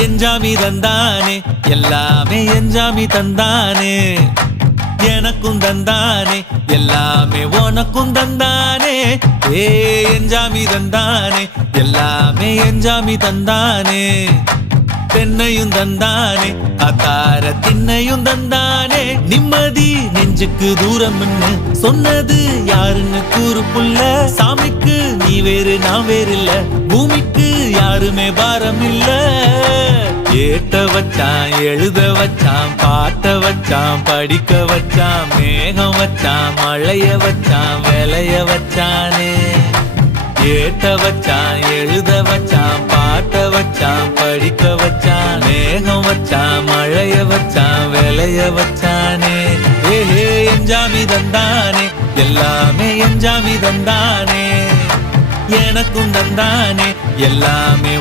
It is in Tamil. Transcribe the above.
எஞ்சாமி தந்தானே எல்லாமே எஞ்சாமி தந்தானே எனக்கும் தந்தானே எல்லாமே உனக்கும் தந்தானே ஏ எஞ்சாமி தந்தானே எல்லாமே எஞ்சாமி தந்தானே தென்னையும் தந்தானே அத்தார திண்ணையும் தந்தானே நிம்மதி நெஞ்சுக்கு தூரம்னு சொன்னது யாருன்னு கூறு புள்ள சாமிக்கு நீ வேறு நான் வேறு இல்ல பூமிக்கு யாருமே பாரம் இல்ல ஏட்ட வச்சான் எழுத வச்சான் பாட்ட வச்சான் படிக்க வச்சான் மேகம் வச்சான் மழைய வச்சான் விளைய வச்சானே ஏட்ட வச்சான் எழுத வச்சான் பாட்ட வச்சான் படிக்க வச்சான் மேகம் வச்சான் மழைய வச்சான் விளைய வச்சானே ஏஹே எஞ்சாமி தந்தானே எல்லாமே எஞ்சாமி தந்தானே எனக்கும் தந்தானே எல்லாமே